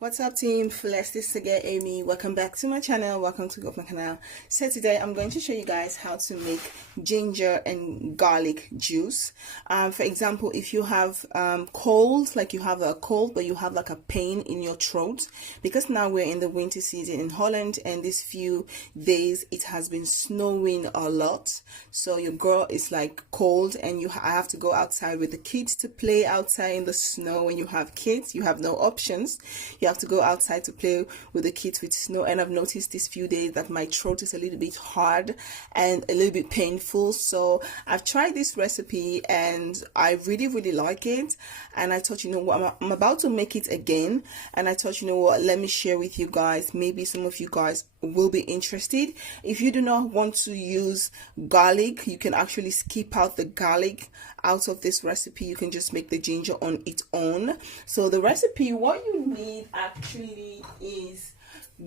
What's up, team? This is again Amy. Welcome back to my channel. Welcome to my canal. So today I'm going to show you guys how to make ginger and garlic juice. For example, if you have cold, like you have a cold but you have like a pain in your throat, because now we're in the winter season in Holland, and these few days it has been snowing a lot, so your girl is like cold and I have to go outside with the kids to play outside in the snow. When you have kids, you have no options. You have to go outside to play with the kids with snow, and I've noticed these few days that my throat is a little bit hard and a little bit painful. So I've tried this recipe and I really like it, and I thought, you know what, I'm about to make it again, and I thought, you know what, let me share with you guys. Maybe some of you guys will be interested. If you do not want to use garlic, you can actually skip out the garlic out of this recipe. You can just make the ginger on its own. So the recipe, what you need actually is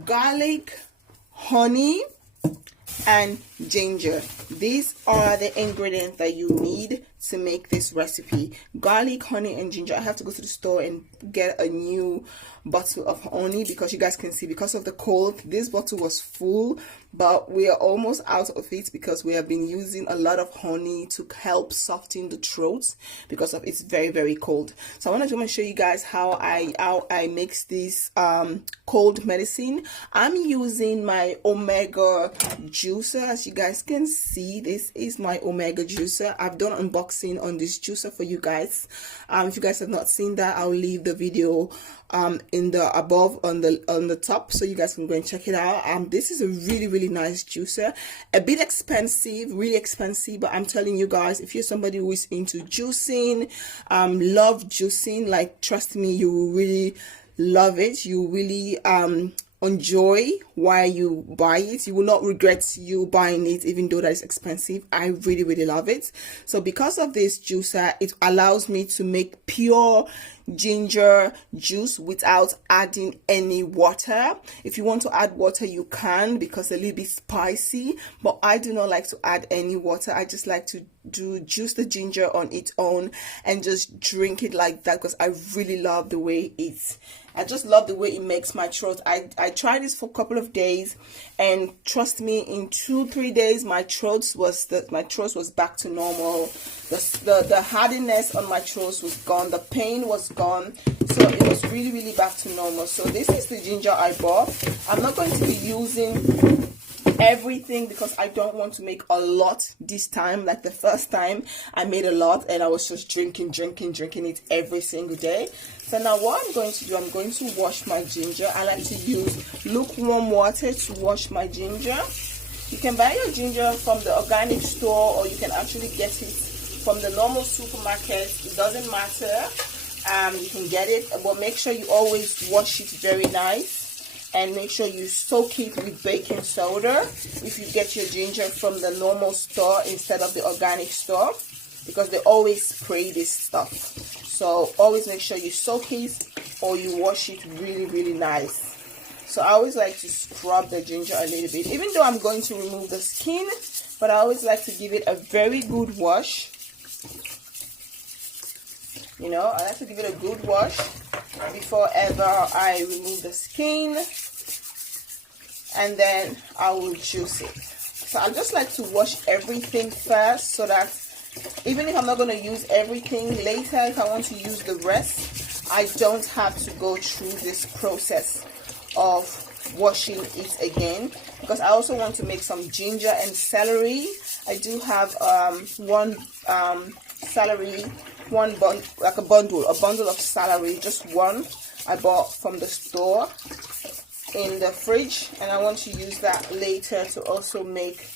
garlic, honey, and ginger. These are the ingredients that you need to make this recipe: garlic, honey, and ginger. I have to go to the store and get a new bottle of honey, because you guys can see, because of the cold, this bottle was full, but we are almost out of it because we have been using a lot of honey to help soften the throat because of it's very cold. So I wanted to show you guys how I mix this cold medicine. I'm using my Omega juicer. As you guys can see, this is my Omega juicer. I've done unboxing on this juicer for you guys. If you guys have not seen that, I'll leave the video in the above on the top, so you guys can go and check it out. This is a really nice juicer, a bit expensive, really expensive, but I'm telling you guys, if you're somebody who is into juicing, love juicing, like, trust me, you will really love it. You really enjoy why you buy it. You will not regret you buying it, even though that is expensive. I really love it. So because of this juicer, it allows me to make pure ginger juice without adding any water. If you want to add water, you can, because it's a little bit spicy, but I do not like to add any water. I just like to juice the ginger on its own and just drink it like that, because I really love the way I just love the way it makes my throat. I tried this for a couple of days, and trust me, in 2-3 days my throat was back to normal. The hardiness on my throat was gone, the pain was gone, so it was really back to normal. So this is the ginger I bought. I'm not going to be using everything because I don't want to make a lot this time. Like the first time I made a lot and I was just drinking it every single day. So now what I'm going to do, I'm going to wash my ginger. I like to use lukewarm water to wash my ginger. You can buy your ginger from the organic store, or you can actually get it from the normal supermarket. It doesn't matter. You can get it, but make sure you always wash it very nice, and make sure you soak it with baking soda if you get your ginger from the normal store instead of the organic store, because they always spray this stuff. So always make sure you soak it or you wash it really nice. So I always like to scrub the ginger a little bit, even though I'm going to remove the skin, but I always like to give it a very good wash. You know, I like to give it a good wash before ever I remove the skin, and then I will juice it. So I just like to wash everything first, so that even if I'm not going to use everything later, if I want to use the rest, I don't have to go through this process of washing it again. Because I also want to make some ginger and celery. I do have one celery, a bundle of celery, just one I bought from the store in the fridge, and I want to use that later to also make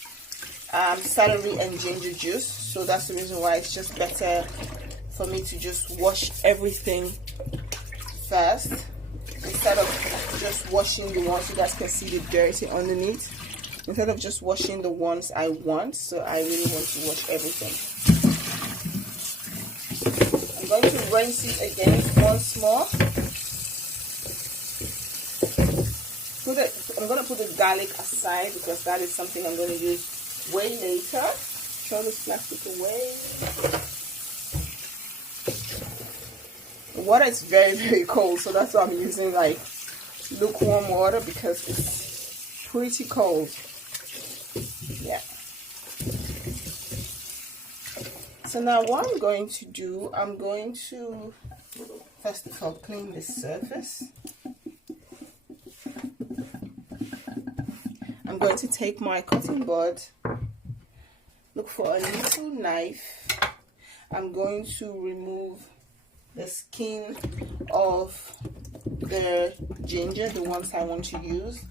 celery and ginger juice. So that's the reason why it's just better for me to just wash everything first instead of just washing the ones you guys can see the dirty underneath, instead of just washing the ones I want. So I really want to wash everything. I'm going to rinse it again once more. I'm going to put the garlic aside because that is something I'm going to use way later. Throw this plastic away. water is very, very cold, so that's why I'm using like lukewarm water, because it's pretty cold. Yeah. So now what I'm going to do, I'm going to first of all clean the surface. I'm going to take my cutting board, look for a little knife. I'm going to remove the skin of the ginger, the ones I want to use.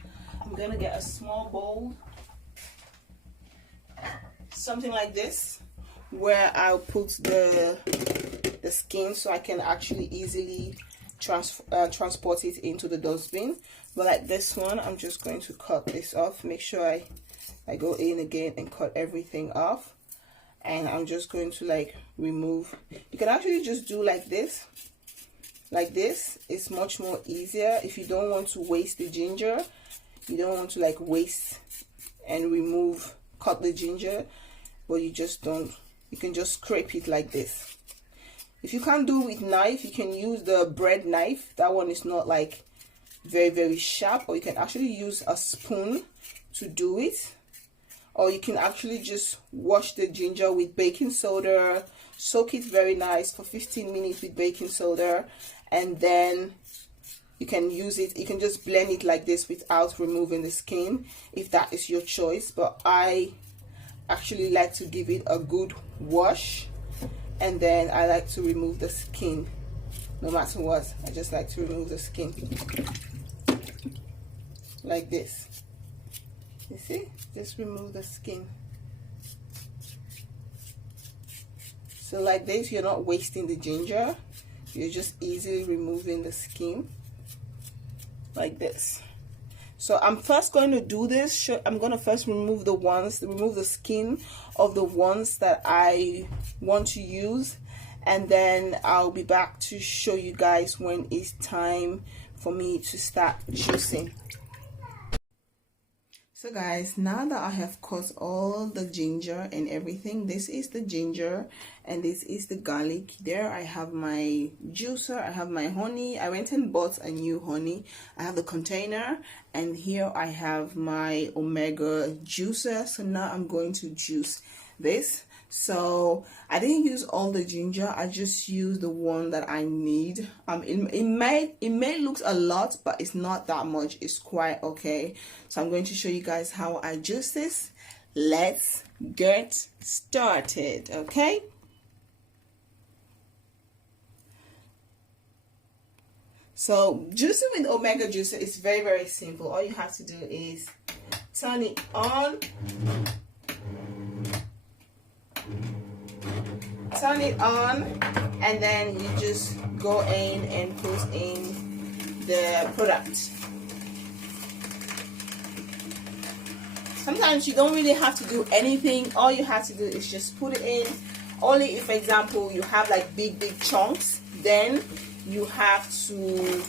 I'm going to get a small bowl, something like this, where I'll put the skin so I can actually easily transport it into the dustbin. But like this one, I'm just going to cut this off. Make sure I go in again and cut everything off. And I'm just going to like remove. You can actually just do like this. Like this. It's much more easier if you don't want to waste the ginger. You don't want to like waste and cut the ginger, but you just don't. You can just scrape it like this. If you can't do it with knife, you can use the bread knife. That one is not like very, very sharp, or you can actually use a spoon to do it. Or you can actually just wash the ginger with baking soda, soak it very nice for 15 minutes with baking soda, and then you can use it. You can just blend it like this without removing the skin, if that is your choice. But I actually like to give it a good wash, and then I like to remove the skin. No matter what, I just like to remove the skin like this. You see, just remove the skin. So like this, you're not wasting the ginger, you're just easily removing the skin like this. So I'm first going to do this. I'm going to first remove the skin of the ones that I want to use, and then I'll be back to show you guys when it's time for me to start juicing. So guys, now that I have cut all the ginger and everything, this is the ginger and this is the garlic. There I have my juicer, I have my honey. I went and bought a new honey. I have the container, and here I have my omega juicer. So now I'm going to juice this. So I didn't use all the ginger, I just used the one that I need. It may look a lot, but it's not that much. It's quite okay. So I'm going to show you guys how I juice this. Let's get started, okay? So juicing with omega juicer is very, very simple. All you have to do is turn it on, and then you just go in and put in the product. Sometimes you don't really have to do anything. All you have to do is just put it in. Only if, for example, you have like big chunks, then you have to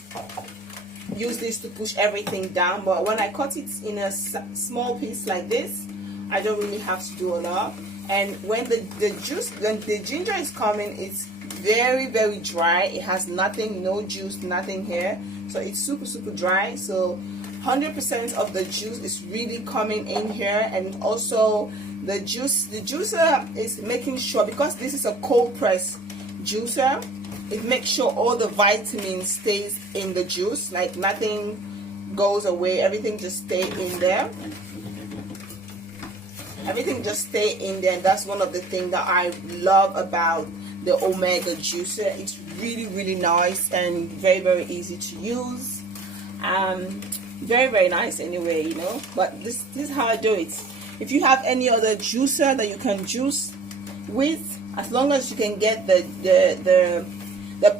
use this to push everything down. But when I cut it in a small piece like this, I don't really have to do a lot. And when the ginger is coming, it's very, very dry. It has nothing, no juice, nothing here. So it's super, super dry. So 100% of the juice is really coming in here. And also the juicer is making sure, because this is a cold press juicer, it makes sure all the vitamins stays in the juice. Like nothing goes away, everything just stay in there. Everything just stay in there. That's one of the things that I love about the omega juicer. It's really, really nice and very, very easy to use. Very, very nice anyway, you know. But this is how I do it. If you have any other juicer that you can juice with, as long as you can get the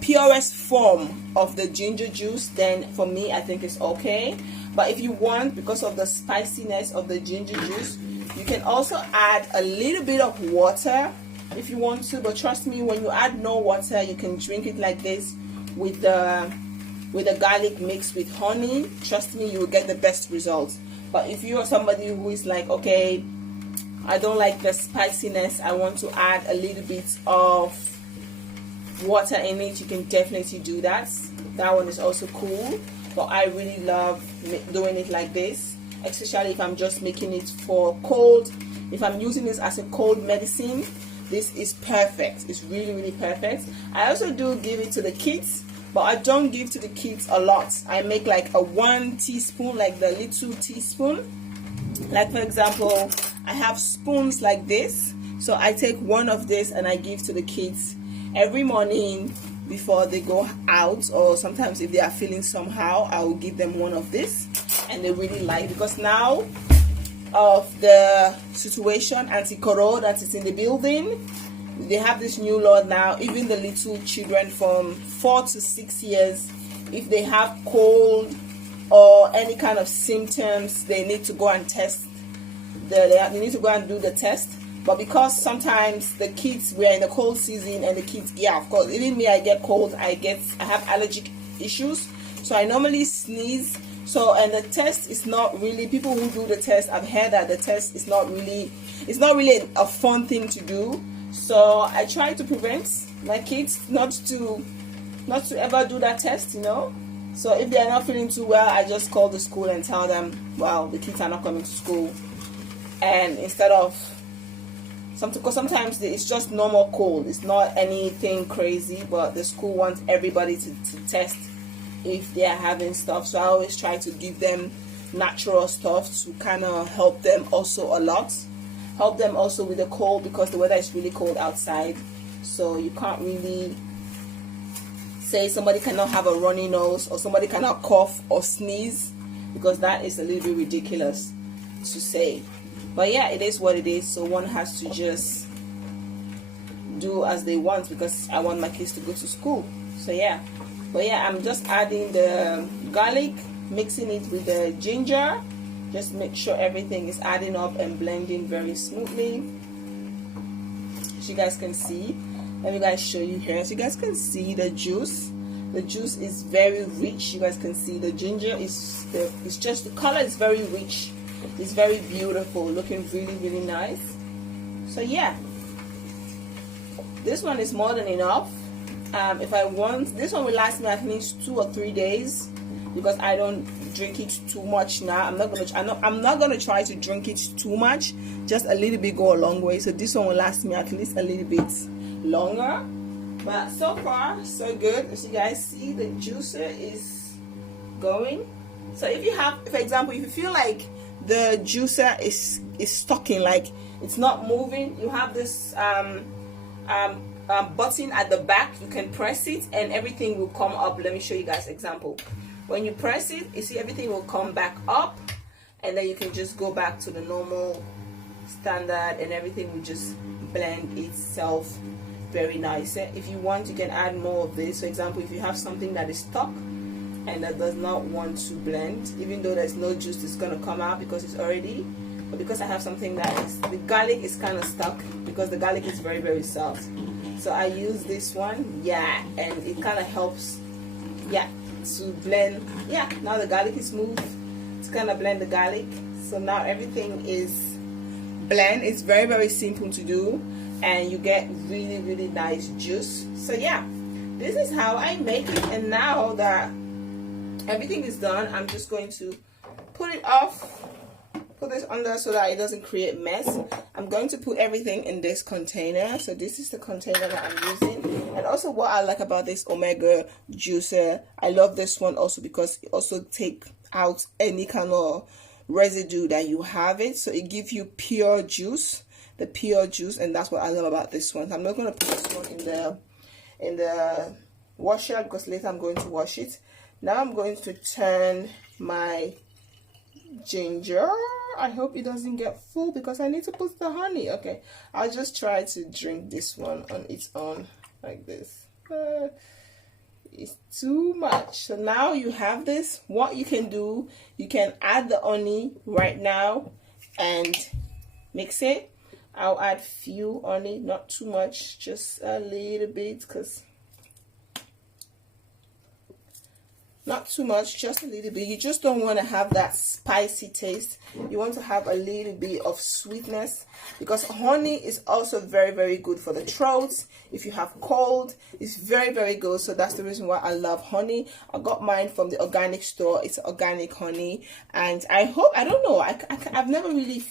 purest form of the ginger juice, then for me I think it's okay. But if you want, because of the spiciness of the ginger juice, you can also add a little bit of water if you want to. But trust me, when you add no water, you can drink it like this with the garlic mixed with honey. Trust me, you will get the best results. But if you are somebody who is like, okay, I don't like the spiciness, I want to add a little bit of water in it, you can definitely do that. That one is also cool, but I really love doing it like this, especially if I'm just making it for cold. If I'm using this as a cold medicine, this is perfect. It's really, really perfect. I also do give it to the kids, but I don't give to the kids a lot. I make like a 1 teaspoon, like the little teaspoon. Like for example, I have spoons like this, so I take one of this and I give to the kids every morning before they go out, or sometimes if they are feeling somehow, I will give them one of this, and they really like it, because now of the situation, anti-corona that is in the building, they have this new law now. Even the little children from 4 to 6 years, if they have cold or any kind of symptoms, they need to go and test. They need to go and do the test. But because sometimes the kids, we're in the cold season, and the kids, yeah, of course, even me, I get cold, I have allergic issues, so I normally sneeze. So, and the test is not really, people who do the test, I've heard that the test is not really, it's not really a fun thing to do. So I try to prevent my kids not to ever do that test, you know. So if they are not feeling too well, I just call the school and tell them, well, the kids are not coming to school. And instead of because sometimes it's just normal cold, it's not anything crazy, but the school wants everybody to test if they are having stuff. So I always try to give them natural stuff to kind of help them also a lot, help them also with the cold, because the weather is really cold outside. So you can't really say somebody cannot have a runny nose, or somebody cannot cough or sneeze, because that is a little bit ridiculous to say. But yeah, it is what it is, so one has to just do as they want, because I want my kids to go to school. So yeah, but yeah, I'm just adding the garlic, mixing it with the ginger, just make sure everything is adding up and blending very smoothly. As you guys can see, let me guys show you here, so you guys can see the juice. The juice is very rich. You guys can see the ginger is it's just, the color is very rich. It's very beautiful, looking really, really nice. So yeah, this one is more than enough. If I want, this one will last me at least 2 or 3 days, because I don't drink it too much now. I'm not gonna try to drink it too much. Just a little bit go a long way. So this one will last me at least a little bit longer. But so far so good. As you guys see, the juicer is going. So if you have, for example, if you feel like the juicer is stucking, like it's not moving, you have this button at the back. You can press it and everything will come up. Let me show you guys example. When you press it, you see everything will come back up, and then you can just go back to the normal standard, and everything will just blend itself very nice. If you want, you can add more of this. For example, if you have something that is stuck and that does not want to blend, even though there's no juice, it's going to come out because it's already, but because I have something that is, the garlic is kind of stuck, because the garlic is very, very soft. So I use this one, yeah, and it kind of helps, yeah, to blend. Yeah, now the garlic is smooth. It's kind of blend the garlic. So now everything is blend. It's very, very simple to do, and you get really, really nice juice. So yeah, this is how I make it. And now that everything is done, I'm just going to put it off, put this under so that it doesn't create mess. I'm going to put everything in this container. So this is the container that I'm using. And also what I like about this Omega juicer, I love this one also because it also take out any kind of residue that you have it. So it gives you pure juice, the pure juice, and that's what I love about this one. I'm not going to put this one in the washer because later I'm going to wash it. Now I'm going to turn my ginger. I hope it doesn't get full because I need to put the honey. Okay, I'll just try to drink this one on its own like this. It's too much. So now you have this. What you can do, you can add the honey right now and mix it. I'll add few honey, not too much, just a little bit, because Not too much, just a little bit. You just don't want to have that spicy taste. You want to have a little bit of sweetness, because honey is also very, very good for the throat. If you have cold, it's very, very good. So that's the reason why I love honey. I got mine from the organic store. It's organic honey, and I hope, I don't know, I've never really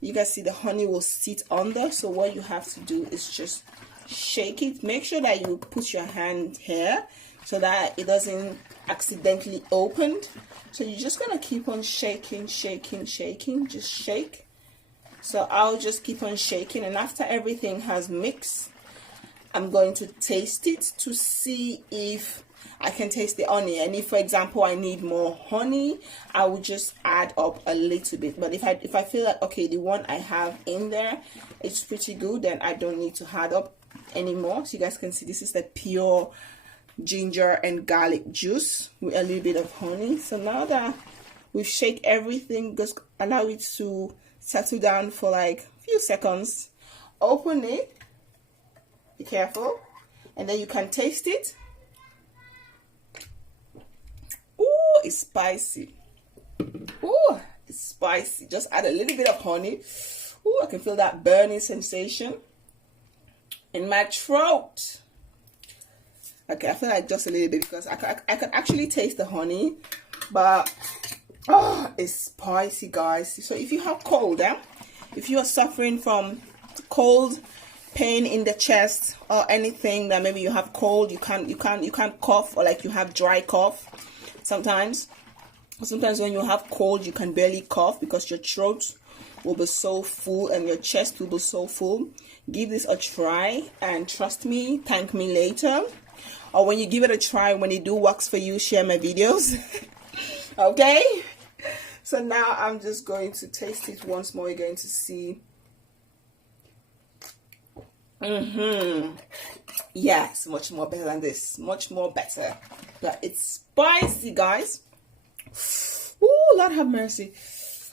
you guys see the honey will sit under. So what you have to do is just shake it. Make sure that you put your hand here so that it doesn't accidentally open. So you're just gonna keep on shaking, shaking, shaking. Just shake. So I'll just keep on shaking, and after everything has mixed, I'm going to taste it to see if I can taste the honey. And if, for example, I need more honey, I will just add up a little bit. But if I feel like, okay, the one I have in there, it's pretty good, then I don't need to add up anymore. So you guys can see this is the pure ginger and garlic juice with a little bit of honey. So now that we've shake everything, just allow it to settle down for like a few seconds. Open it, be careful, and then you can taste it. Ooh, it's spicy. Ooh, it's spicy. Just add a little bit of honey. Ooh, I can feel that burning sensation in my throat. Okay, I feel like just a little bit, because I can actually taste the honey, but oh, it's spicy, guys. So if you have cold, if you are suffering from cold, pain in the chest, or anything that maybe you have cold, you can't cough, or like you have dry cough. Sometimes when you have cold, you can barely cough because your throat will be so full and your chest will be so full. Give this a try, and trust me, thank me later. Or when you give it a try, when it do works for you, share my videos. Okay, so now I'm just going to taste it once more. You're going to see. Yes, much more better than this, much more better. But it's spicy, guys. Oh, Lord have mercy.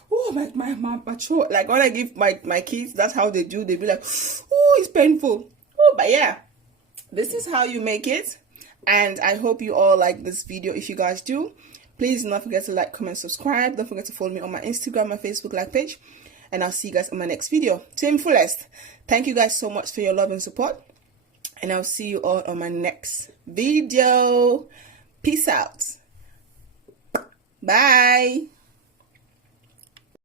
Oh, my throat. Like when I give my kids, that's how they do. They be like, oh, it's painful. Oh, but yeah, this is how you make it. And I hope you all like this video. If you guys do, please do not forget to like, comment, subscribe. Don't forget to follow me on my Instagram, my Facebook like page. And I'll see you guys on my next video. Team Fullest, thank you guys so much for your love and support. And I'll see you all on my next video. Peace out. Bye.